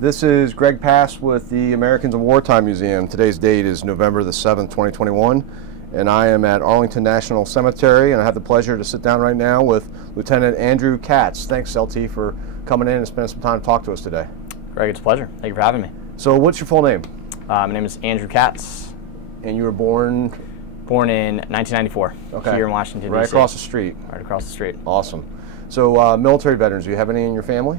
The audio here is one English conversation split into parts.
This is Greg Pass with the Americans in Wartime Museum. Today's date is November the 7th, 2021, and I am at Arlington National Cemetery, and I have the pleasure to sit down right now with Lieutenant Andrew Katz. Thanks, LT, for coming in and spending some time to talk to us today. Greg, it's a pleasure. Thank you for having me. So what's your full name? My name is Andrew Katz. And you were born? Born in 1994, here in Washington, Right D.C. across the street. Right across the street. Awesome. So military veterans, do you have any in your family?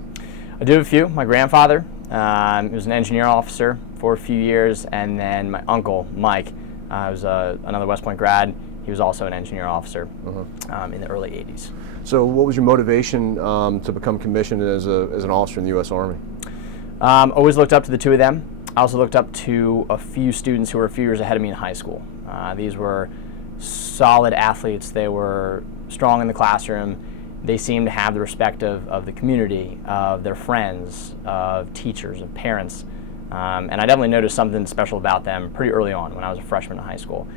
I do have a few. My grandfather, he was an engineer officer for a few years, and then my uncle, Mike, was another West Point grad. He was also an engineer officer in the early 80s. So what was your motivation to become commissioned as an officer in the U.S. Army? Always looked up to the two of them. I also looked up to a few students who were a few years ahead of me in high school. These were solid athletes. They were strong in the classroom. They seemed to have the respect of the community, of their friends, of teachers, of parents. And I definitely noticed something special about them pretty early on when I was a freshman in high school.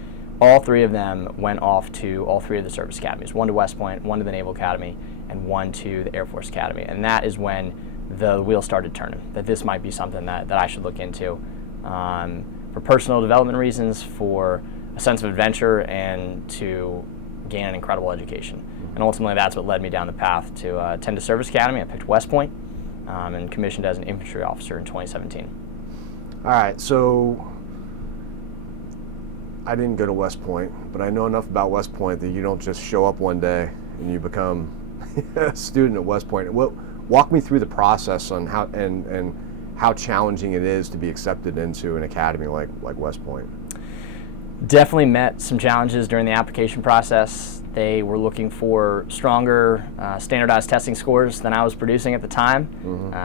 All three of them went off to all three of the service academies, one to West Point, one to the Naval Academy, and one to the Air Force Academy. And that is when the wheels started turning, that this might be something that I should look into for personal development reasons, for a sense of adventure, and to gain an incredible education. And ultimately that's what led me down the path to attend a service academy. I picked West Point and commissioned as an infantry officer in 2017. All right, so I didn't go to West Point, but I know enough about West Point that you don't just show up one day and you become a student at West Point. Walk me through the process on how and how challenging it is to be accepted into an academy like West Point. Definitely met some challenges during the application process. They were looking for stronger standardized testing scores than I was producing at the time,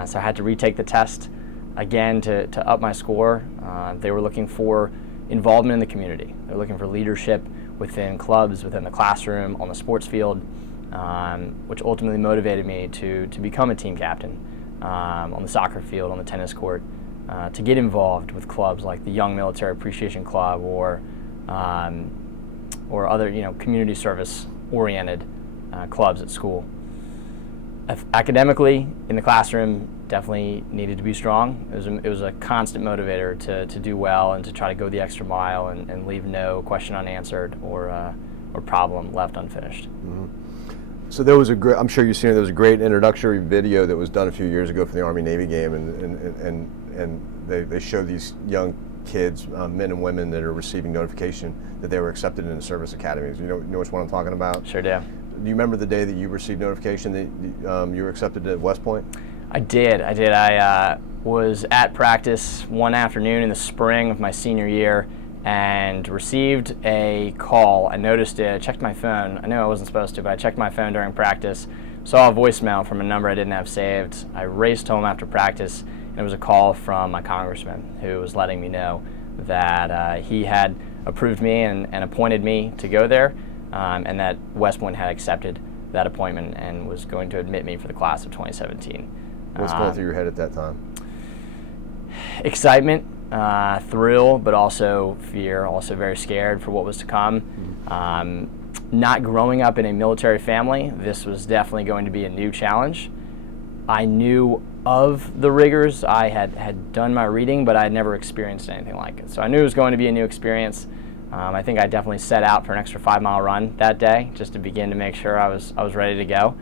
so I had to retake the test again to up my score. They were looking for involvement in the community. They were looking for leadership within clubs, within the classroom, on the sports field, which ultimately motivated me to become a team captain on the soccer field, on the tennis court, to get involved with clubs like the Young Military Appreciation Club or other community service oriented clubs at school. Academically, in the classroom, definitely needed to be strong. It was a constant motivator to do well and to try to go the extra mile and leave no question unanswered or problem left unfinished. So there was I'm sure you've seen it, there was a great introductory video that was done a few years ago for the Army-Navy game, and they showed these young kids, men and women, that are receiving notification that they were accepted into service academies. You know which one I'm talking about? Sure do. Do you remember the day that you received notification that you were accepted at West Point? I did. I was at practice one afternoon in the spring of my senior year and received a call. I noticed it. I checked my phone. I knew I wasn't supposed to, but I checked my phone during practice, saw a voicemail from a number I didn't have saved. I raced home after practice, and it was a call from my congressman who was letting me know that he had approved me and appointed me to go there, and that West Point had accepted that appointment and was going to admit me for the class of 2017. What's going through your head at that time? Excitement, thrill, but also fear, also very scared for what was to come. Not growing up in a military family, this was definitely going to be a new challenge. I knew of the rigors. I had done my reading, but I had never experienced anything like it. So I knew it was going to be a new experience. I think I definitely set out for an extra 5-mile run that day just to begin to make sure I was ready to go.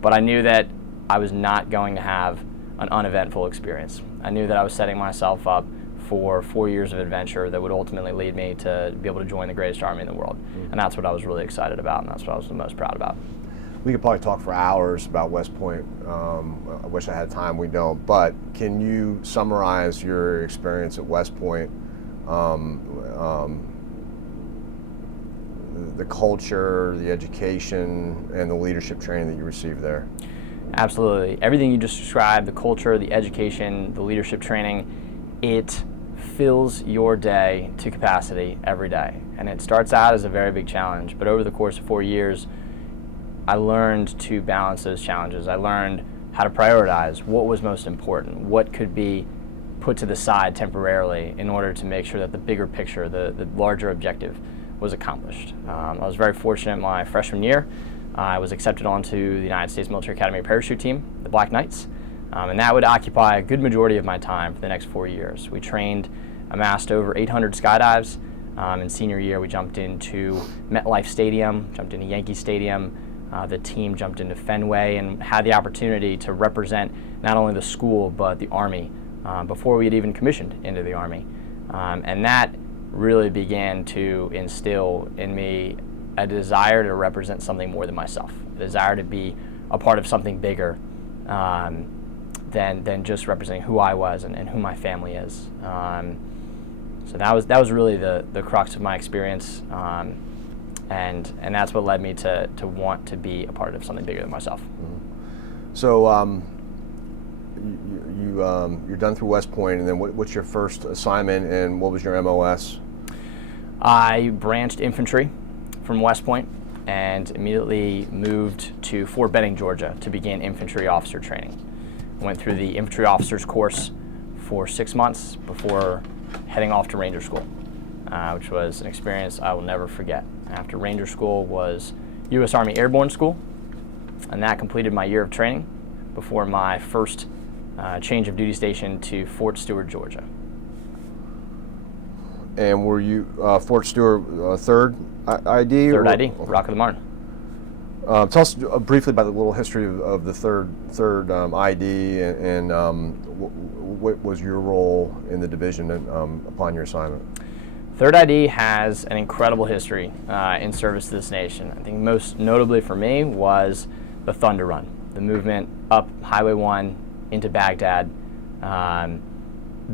But I knew that I was not going to have an uneventful experience. I knew that I was setting myself up for 4 years of adventure that would ultimately lead me to be able to join the greatest army in the world. And that's what I was really excited about, and that's what I was the most proud about. We could probably talk for hours about West Point. I wish I had time, we don't. But can you summarize your experience at West Point, the culture, the education, and the leadership training that you received there? Absolutely. Everything you just described, the culture, the education, the leadership training, it fills your day to capacity every day. And it starts out as a very big challenge, but over the course of 4 years, I learned to balance those challenges. I learned how to prioritize what was most important, what could be put to the side temporarily in order to make sure that the bigger picture, the larger objective, was accomplished. I was very fortunate my freshman year. I was accepted onto the United States Military Academy parachute team, the Black Knights. And that would occupy a good majority of my time for the next 4 years. We amassed over 800 skydives. In senior year, we jumped into MetLife Stadium, jumped into Yankee Stadium. The team jumped into Fenway and had the opportunity to represent not only the school but the Army before we had even commissioned into the Army. And that really began to instill in me a desire to represent something more than myself, a desire to be a part of something bigger than just representing who I was and who my family is. So that was really the crux of my experience, and that's what led me to want to be a part of something bigger than myself. Mm-hmm. So you're done through West Point, and then what's your first assignment, and what was your MOS? I branched infantry from West Point and immediately moved to Fort Benning, Georgia, to begin infantry officer training. Went through the infantry officers course for 6 months before heading off to Ranger School, which was an experience I will never forget. After Ranger School was U.S. Army Airborne School, and that completed my year of training before my first change of duty station to Fort Stewart, Georgia. And were you Fort Stewart 3rd ID? Third ID, Okay. Rock of the Marne. Tell us briefly about the little history of the third ID, and what was your role in the division upon your assignment? Third ID has an incredible history in service to this nation. I think most notably for me was the Thunder Run, the movement up Highway 1 into Baghdad.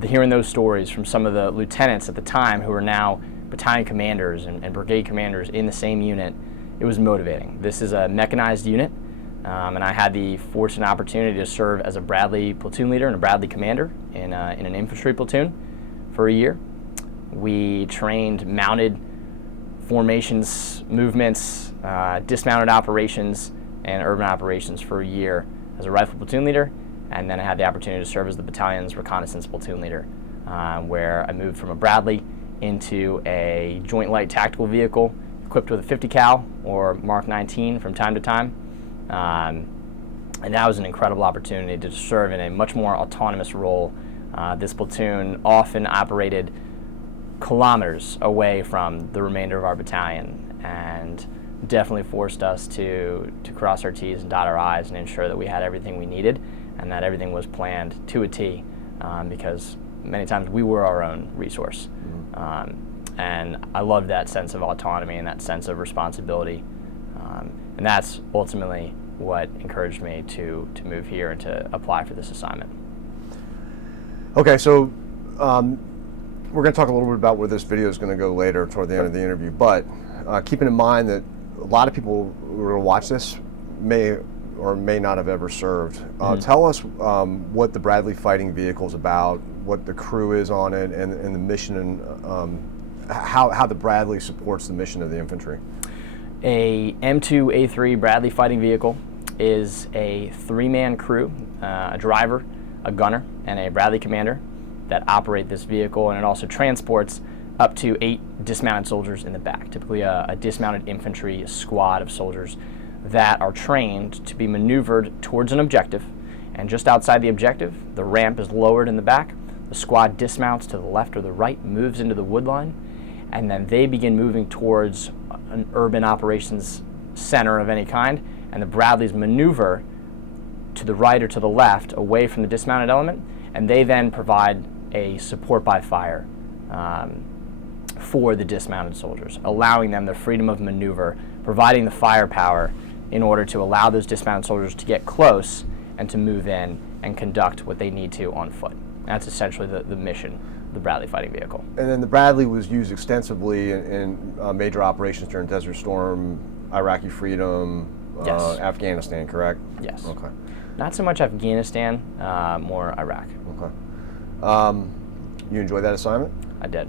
Hearing those stories from some of the lieutenants at the time who are now battalion commanders and brigade commanders in the same unit, it was motivating. This is a mechanized unit, and I had the fortunate opportunity to serve as a Bradley platoon leader and a Bradley commander in an infantry platoon for a year. We trained mounted formations, movements, dismounted operations, and urban operations for a year as a rifle platoon leader, and then I had the opportunity to serve as the battalion's reconnaissance platoon leader, where I moved from a Bradley into a joint light tactical vehicle equipped with a 50 cal or Mark 19 from time to time. And that was an incredible opportunity to serve in a much more autonomous role. This platoon often operated kilometers away from the remainder of our battalion, and definitely forced us to cross our T's and dot our I's and ensure that we had everything we needed and that everything was planned to a T, because many times we were our own resource. And I loved that sense of autonomy and that sense of responsibility. And that's ultimately what encouraged me to move here and to apply for this assignment. Okay, so we're going to talk a little bit about where this video is going to go later toward the end of the interview, but keeping in mind that a lot of people who are going to watch this may or may not have ever served. Tell us what the Bradley Fighting Vehicle is about, what the crew is on it, and the mission, and how the Bradley supports the mission of the infantry. A M2A3 Bradley Fighting Vehicle is a 3-man crew, a driver, a gunner, and a Bradley commander that operate this vehicle, and it also transports up to 8 dismounted soldiers in the back, typically a dismounted infantry squad of soldiers that are trained to be maneuvered towards an objective, and just outside the objective, the ramp is lowered in the back, the squad dismounts to the left or the right, moves into the wood line, and then they begin moving towards an urban operations center of any kind, and the Bradleys maneuver to the right or to the left away from the dismounted element, and they then provide a support by fire for the dismounted soldiers, allowing them the freedom of maneuver, providing the firepower in order to allow those dismounted soldiers to get close and to move in and conduct what they need to on foot. That's essentially the mission of the Bradley Fighting Vehicle. And then the Bradley was used extensively in major operations during Desert Storm, Iraqi Freedom, yes. Afghanistan, correct? Yes. Okay. Not so much Afghanistan, more Iraq. Okay. You enjoyed that assignment? I did.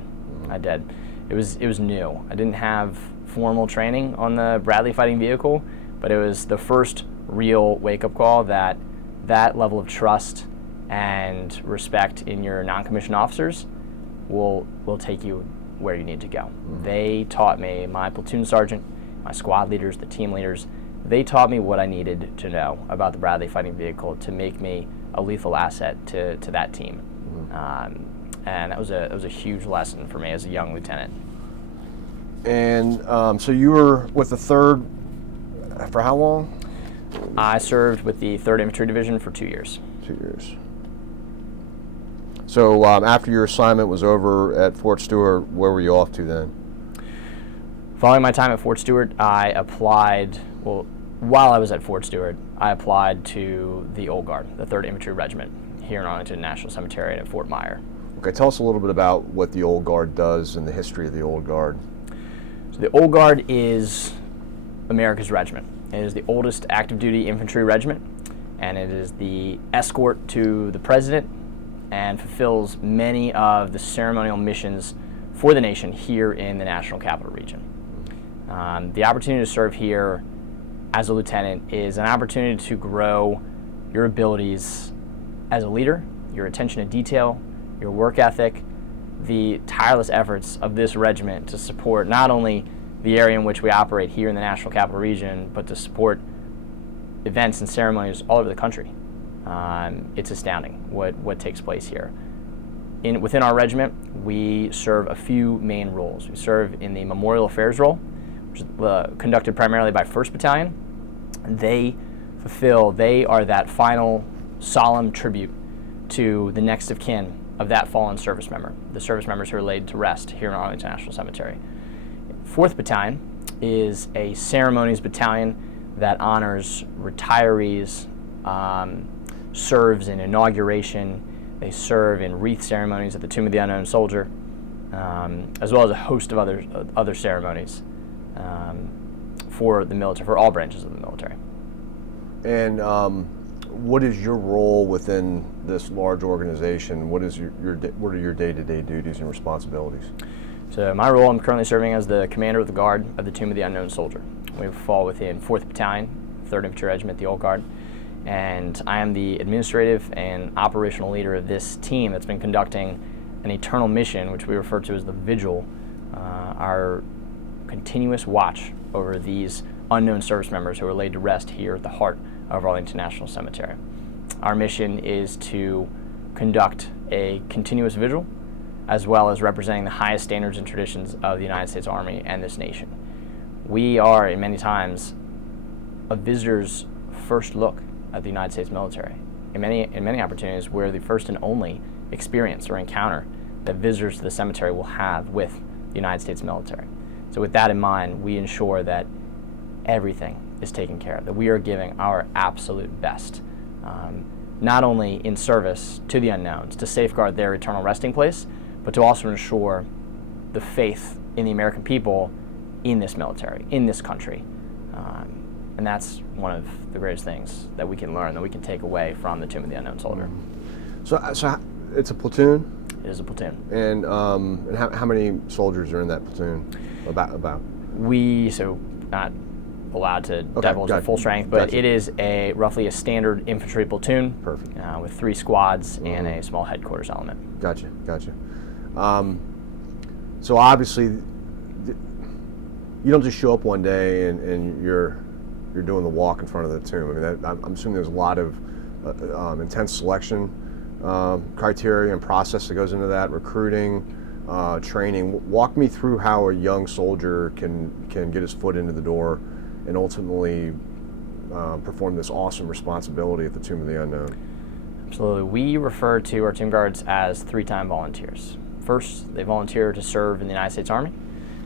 I did. It was new. I didn't have formal training on the Bradley Fighting Vehicle, but it was the first real wake-up call that level of trust and respect in your non-commissioned officers will take you where you need to go. Mm-hmm. They taught me, my platoon sergeant, my squad leaders, the team leaders, they taught me what I needed to know about the Bradley Fighting Vehicle to make me a lethal asset to that team. And that was a huge lesson for me as a young lieutenant. And so you were with the 3rd for how long? I served with the 3rd Infantry Division for 2 years. 2 years. So after your assignment was over at Fort Stewart, where were you off to then? Following my time at Fort Stewart, I applied, while I was at Fort Stewart, I applied to the Old Guard, the 3rd Infantry Regiment, here in Arlington National Cemetery and at Fort Myer. Okay, tell us a little bit about what the Old Guard does and the history of the Old Guard. So the Old Guard is America's regiment. It is the oldest active duty infantry regiment, and it is the escort to the President and fulfills many of the ceremonial missions for the nation here in the National Capital Region. The opportunity to serve here as a lieutenant is an opportunity to grow your abilities as a leader, your attention to detail, your work ethic, the tireless efforts of this regiment to support not only the area in which we operate here in the National Capital Region, but to support events and ceremonies all over the country. It's astounding what takes place here. Within our regiment, we serve a few main roles. We serve in the Memorial Affairs role, which is conducted primarily by 1st Battalion. They are that final solemn tribute to the next of kin of that fallen service member, the service members who are laid to rest here in Arlington National Cemetery. 4th Battalion is a ceremonies battalion that honors retirees, serves in inauguration, they serve in wreath ceremonies at the Tomb of the Unknown Soldier, as well as a host of other ceremonies for the military, for all branches of the military. And what is your role within this large organization? What are your day-to-day duties and responsibilities? So my role, I'm currently serving as the commander of the Guard of the Tomb of the Unknown Soldier. We fall within 4th Battalion, 3rd Infantry Regiment, the Old Guard, and I am the administrative and operational leader of this team that's been conducting an eternal mission, which we refer to as the Vigil, our continuous watch over these unknown service members who are laid to rest here at the heart of Arlington National Cemetery. Our mission is to conduct a continuous vigil, as well as representing the highest standards and traditions of the United States Army and this nation. We are, in many times, a visitor's first look at the United States military. In many opportunities, we're the first and only experience or encounter that visitors to the cemetery will have with the United States military. So with that in mind, we ensure that everything is taken care of, that we are giving our absolute best, not only in service to the unknowns, to safeguard their eternal resting place, but to also ensure the faith in the American people in this military, in this country. And that's one of the greatest things that we can learn, that we can take away from the Tomb of the Unknown Soldier. So it's a platoon? It is a platoon. And how many soldiers are in that platoon? About? So not allowed to divulge the full strength, but it is roughly a standard infantry platoon. Perfect. With 3 squads and a small headquarters element. Gotcha. So obviously, you don't just show up one day and you're doing the walk in front of the tomb. I mean, I'm assuming there's a lot of intense selection criteria and process that goes into that, recruiting, training. Walk me through how a young soldier can get his foot into the door and ultimately perform this awesome responsibility at the Tomb of the Unknown. Absolutely. We refer to our Tomb Guards as 3-time volunteers. First, they volunteer to serve in the United States Army.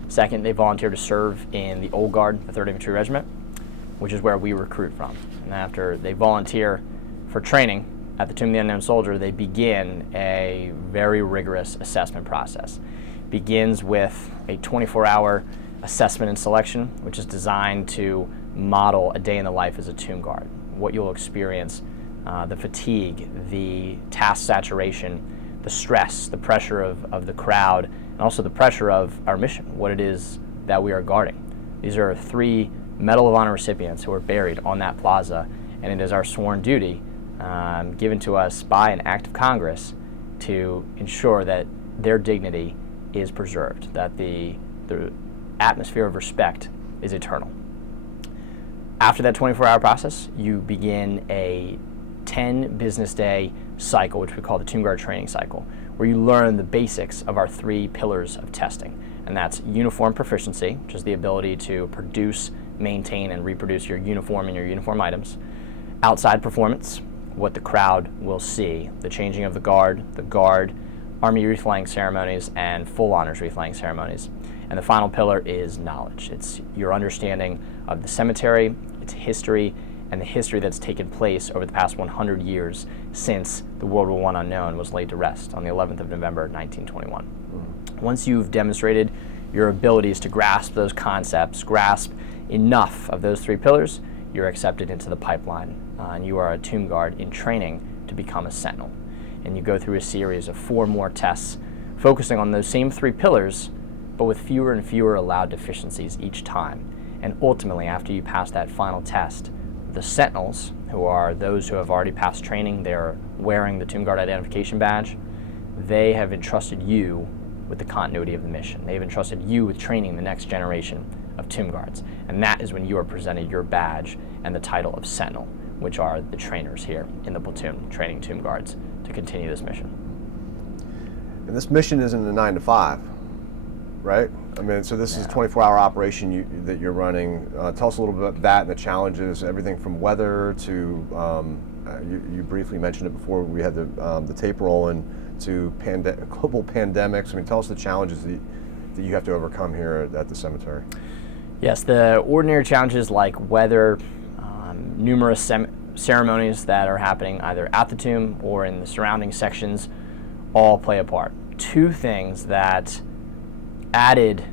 Second, they volunteer to serve in the Old Guard, the 3rd Infantry Regiment, which is where we recruit from. And after they volunteer for training at the Tomb of the Unknown Soldier, they begin a very rigorous assessment process. It begins with a 24-hour assessment and selection, which is designed to model a day in the life as a Tomb Guard. What you'll experience, the fatigue, the task saturation, the stress, the pressure of the crowd, and also the pressure of our mission, what it is that we are guarding. These are 3 Medal of Honor recipients who are buried on that plaza, and it is our sworn duty given to us by an act of Congress to ensure that their dignity is preserved, that the atmosphere of respect is eternal. After that 24-hour process, you begin a 10 business day cycle, which we call the Tomb Guard training cycle, where you learn the basics of our 3 pillars of testing. And that's uniform proficiency, which is the ability to produce, maintain, and reproduce your uniform and your uniform items. Outside performance, what the crowd will see, the changing of the guard, Army wreath-laying ceremonies, and full honors wreath-laying ceremonies. And the final pillar is knowledge. It's your understanding of the cemetery, its history, and the history that's taken place over the past 100 years since the World War I unknown was laid to rest on the 11th of November, 1921. Once you've demonstrated your abilities to grasp those concepts, grasp enough of those 3 pillars, you're accepted into the pipeline, and you are a Tomb Guard in training to become a Sentinel. And you go through a series of 4 more tests focusing on those same 3 pillars, but with fewer and fewer allowed deficiencies each time. And ultimately, after you pass that final test, the Sentinels, who are those who have already passed training, they're wearing the Tomb Guard identification badge, they have entrusted you with the continuity of the mission. They've entrusted you with training the next generation of Tomb Guards. And that is when you are presented your badge and the title of Sentinel, which are the trainers here in the platoon, training Tomb Guards to continue this mission. And this mission isn't a 9 to 5, right? I mean, so this is a 24-hour operation that you're running. Tell us a little bit about that and the challenges, everything from weather to, you briefly mentioned it before we had the tape rolling, to global pandemics. I mean, tell us the challenges that you have to overcome here at the cemetery. Yes, the ordinary challenges like weather, numerous ceremonies that are happening either at the tomb or in the surrounding sections all play a part. 2 things that added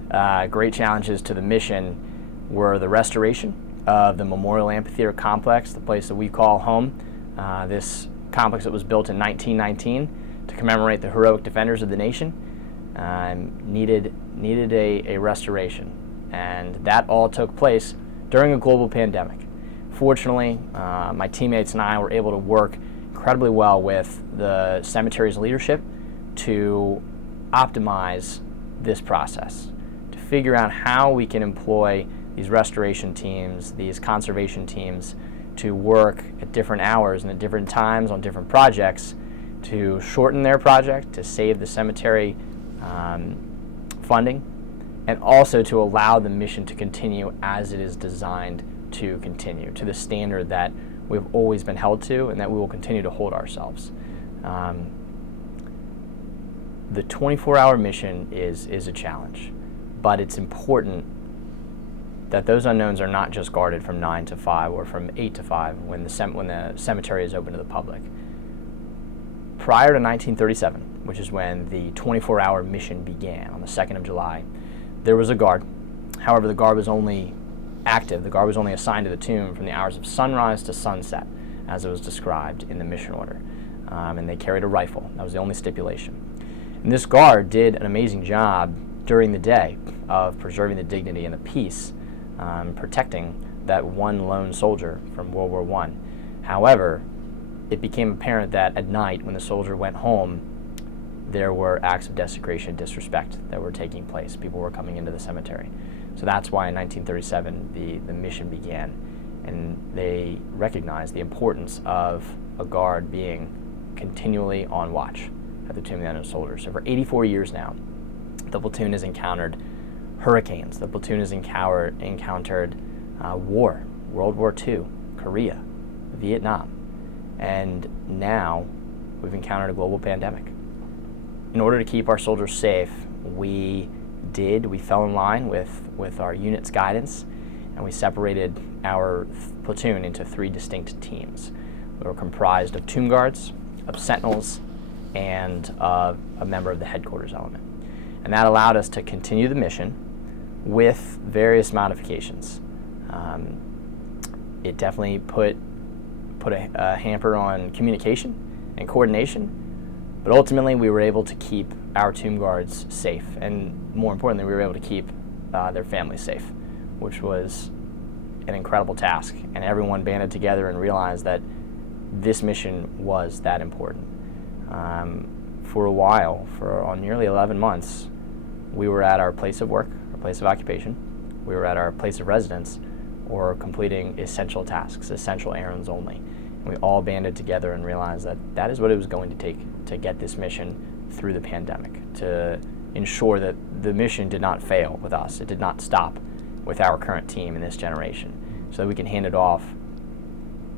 great challenges to the mission were the restoration of the Memorial Amphitheater complex, the place that we call home. This complex that was built in 1919 to commemorate the heroic defenders of the nation needed a restoration, and that all took place during a global pandemic. Fortunately, my teammates and I were able to work incredibly well with the cemetery's leadership to optimize this process, to figure out how we can employ these restoration teams, these conservation teams, to work at different hours and at different times on different projects to shorten their project, to save the cemetery funding, and also to allow the mission to continue as it is designed to continue, to the standard that we've always been held to and that we will continue to hold ourselves. The 24-hour mission is a challenge, but it's important that those unknowns are not just guarded from 9 to 5 or from 8 to 5 when the cemetery is open to the public. Prior to 1937, which is when the 24-hour mission began on the 2nd of July, there was a guard. However, the guard was only active, the guard was only assigned to the tomb from the hours of sunrise to sunset, as it was described in the mission order. And they carried a rifle. That was the only stipulation. And this guard did an amazing job during the day of preserving the dignity and the peace, protecting that one lone soldier from World War I. However, it became apparent that at night, when the soldier went home, there were acts of desecration and disrespect that were taking place. People were coming into the cemetery. So that's why in 1937 the mission began, and they recognized the importance of a guard being continually on watch at the Tomb of the Unknown Soldiers. So for 84 years now, the platoon has encountered hurricanes. The platoon has encountered war, World War II, Korea, Vietnam, and now we've encountered a global pandemic. In order to keep our soldiers safe, we fell in line with our unit's guidance, and we separated our platoon into 3 distinct teams. We were comprised of Tomb Guards, of Sentinels, and a member of the headquarters element. And that allowed us to continue the mission with various modifications. It definitely put a hamper on communication and coordination, but ultimately we were able to keep our Tomb Guards safe, and more importantly, we were able to keep their families safe, which was an incredible task, and everyone banded together and realized that this mission was that important. For a while, on nearly 11 months, we were at our place of work, our place of occupation, we were at our place of residence, or completing essential tasks, essential errands only. We all banded together and realized that that is what it was going to take to get this mission through the pandemic, to ensure that the mission did not fail with us. It did not stop with our current team in this generation, so that we can hand it off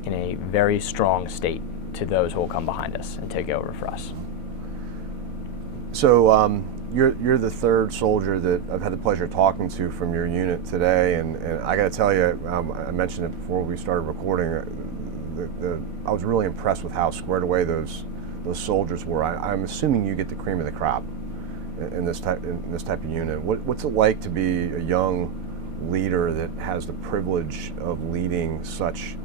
in a very strong state to those who will come behind us and take over for us. So you're the third soldier that I've had the pleasure of talking to from your unit today, and I got to tell you, I mentioned it before we started recording. I was really impressed with how squared away those soldiers were. I'm assuming you get the cream of the crop in this type of unit. What's it like to be a young leader that has the privilege of leading such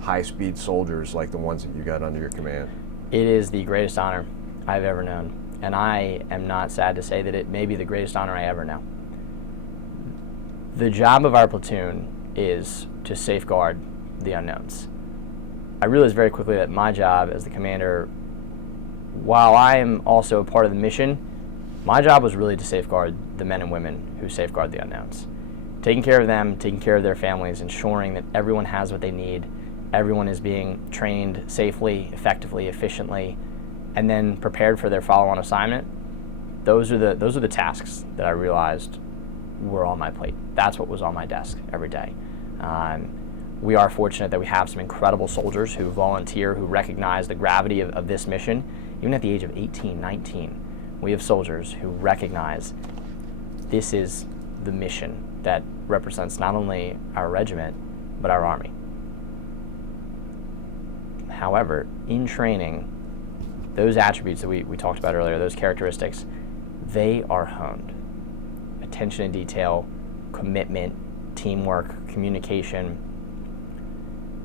high-speed soldiers like the ones that you got under your command? It is the greatest honor I've ever known, and I am not sad to say that it may be the greatest honor I ever know. The job of our platoon is to safeguard the unknowns. I realized very quickly that my job as the commander, while I am also a part of the mission, my job was really to safeguard the men and women who safeguard the unknowns. Taking care of them, taking care of their families, ensuring that everyone has what they need, everyone is being trained safely, effectively, efficiently, and then prepared for their follow-on assignment. Those are the tasks that I realized were on my plate. That's what was on my desk every day. We are fortunate that we have some incredible soldiers who volunteer, who recognize the gravity of this mission. Even at the age of 18, 19, we have soldiers who recognize this is the mission that represents not only our regiment, but our Army. However, in training, those attributes that we talked about earlier, those characteristics, they are honed. Attention to detail, commitment, teamwork, communication.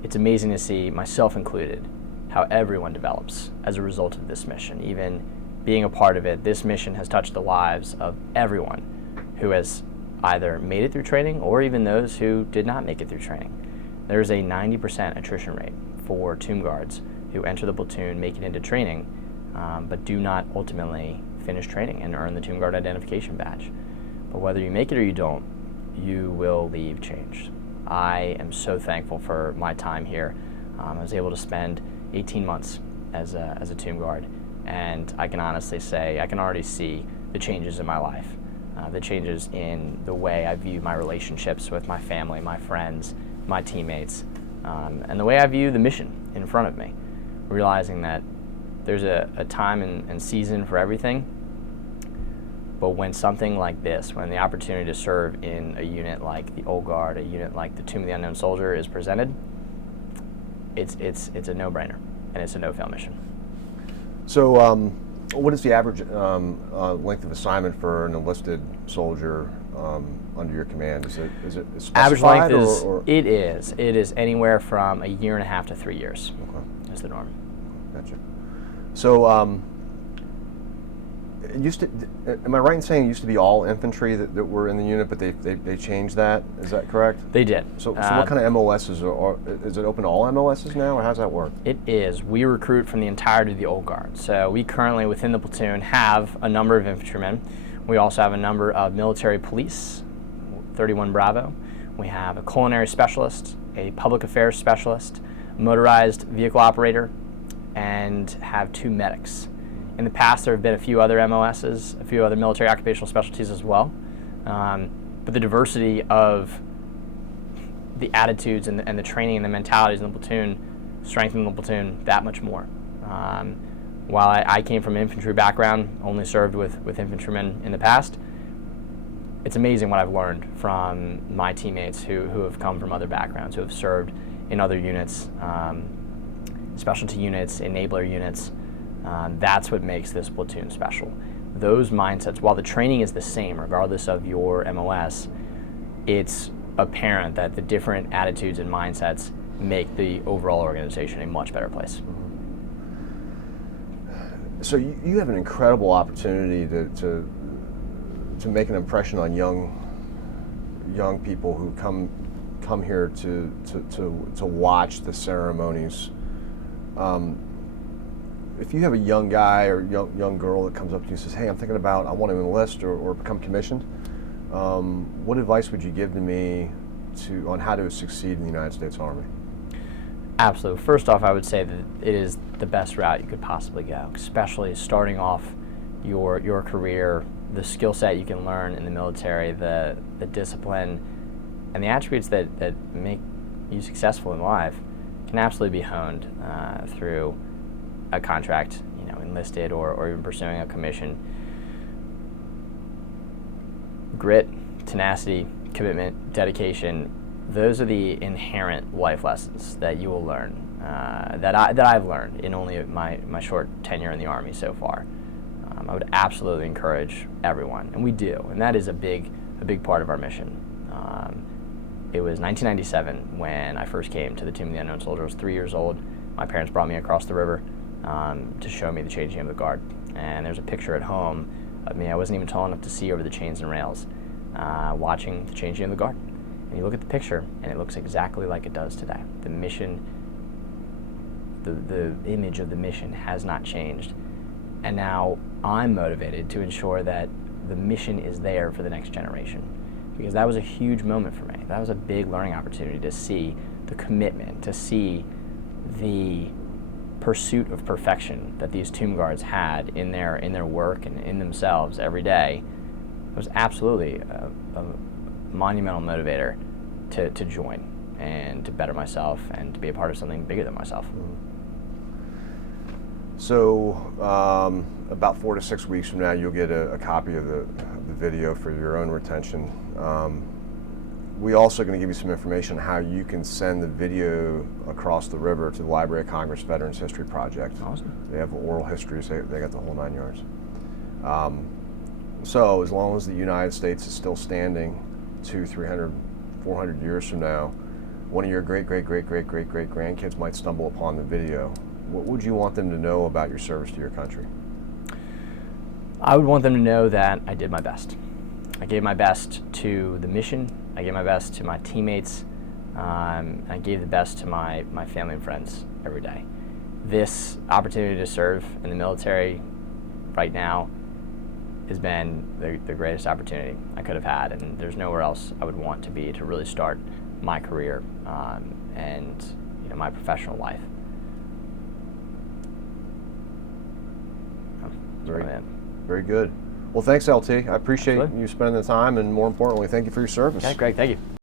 It's amazing to see, myself included, how everyone develops as a result of this mission. Even being a part of it, this mission has touched the lives of everyone who has either made it through training or even those who did not make it through training. There's a 90% attrition rate for tomb guards who enter the platoon, make it into training, but do not ultimately finish training and earn the Tomb Guard identification badge. But whether you make it or you don't, you will leave changed. I am so thankful for my time here. I was able to spend 18 months as a Tomb Guard, and I can honestly say I can already see the changes in my life, the changes in the way I view my relationships with my family, my friends, my teammates, and the way I view the mission in front of me, realizing that there's a time and season for everything. But when something like this, when the opportunity to serve in a unit like the Old Guard, a unit like the Tomb of the Unknown Soldier is presented, it's a no-brainer, and it's a no-fail mission. So what is the average length of assignment for an enlisted soldier under your command? Is it specified? Average length is, it is anywhere from 1.5 years to 3 years. Okay. Is the norm. Gotcha. So it used to, am I right in saying it used to be all infantry that were in the unit, but they changed that? Is that correct? They did. So what kind of MOSs is it open to all MOSs now, or how does that work? It is. We recruit from the entirety of the Old Guard. So we currently within the platoon have a number of infantrymen. We also have a number of military police, 31 Bravo. We have a culinary specialist, a public affairs specialist, a motorized vehicle operator, and have 2 medics. In the past, there have been a few other MOSs, a few other military occupational specialties as well. But the diversity of the attitudes and the training and the mentalities in the platoon strengthened the platoon that much more. While I came from an infantry background, only served with infantrymen in the past, it's amazing what I've learned from my teammates who have come from other backgrounds, who have served in other units, specialty units, enabler units. That's what makes this platoon special. Those mindsets, while the training is the same regardless of your MOS, it's apparent that the different attitudes and mindsets make the overall organization a much better place. So you have an incredible opportunity to make an impression on young people who come here to watch the ceremonies. If you have a young guy or young girl that comes up to you and says, "Hey, I'm thinking about I want to enlist or become commissioned," what advice would you give to me on how to succeed in the United States Army? Absolutely. First off, I would say that it is the best route you could possibly go, especially starting off your career, the skill set you can learn in the military, the discipline, and the attributes that make you successful in life can absolutely be honed through a contract, enlisted or even pursuing a commission. Grit, tenacity, commitment, dedication, those are the inherent life lessons that you will learn, that I've learned in only my short tenure in the Army so far. I would absolutely encourage everyone, and we do, and that is a big part of our mission. It was 1997 when I first came to the Tomb of the Unknown Soldier. I was 3 years old. My parents brought me across the river to show me the changing of the guard, and there's a picture at home of me. I wasn't even tall enough to see over the chains and rails, watching the changing of the guard. And you look at the picture, and it looks exactly like it does today. The mission, the image of the mission has not changed. And now I'm motivated to ensure that the mission is there for the next generation. Because that was a huge moment for me. That was a big learning opportunity to see the commitment, to see the pursuit of perfection that these tomb guards had in their work and in themselves every day. It was absolutely a monumental motivator to join and to better myself and to be a part of something bigger than myself. So about 4 to 6 weeks from now, you'll get a copy of the video for your own retention. We also going to give you some information on how you can send the video across the river to the Library of Congress Veterans History Project. Awesome. They have oral histories. They got the whole 9 yards. So as long as the United States is still standing 200, 300, 400 years from now, one of your great-great-great-great-great-grandkids might stumble upon the video. What would you want them to know about your service to your country? I would want them to know that I did my best. I gave my best to the mission. I gave my best to my teammates. I gave the best to my family and friends every day. This opportunity to serve in the military right now has been the greatest opportunity I could have had, and there's nowhere else I would want to be to really start my career and my professional life. Very good. Well, thanks, LT. I appreciate you spending the time, and more importantly, thank you for your service. Okay, great. Thank you.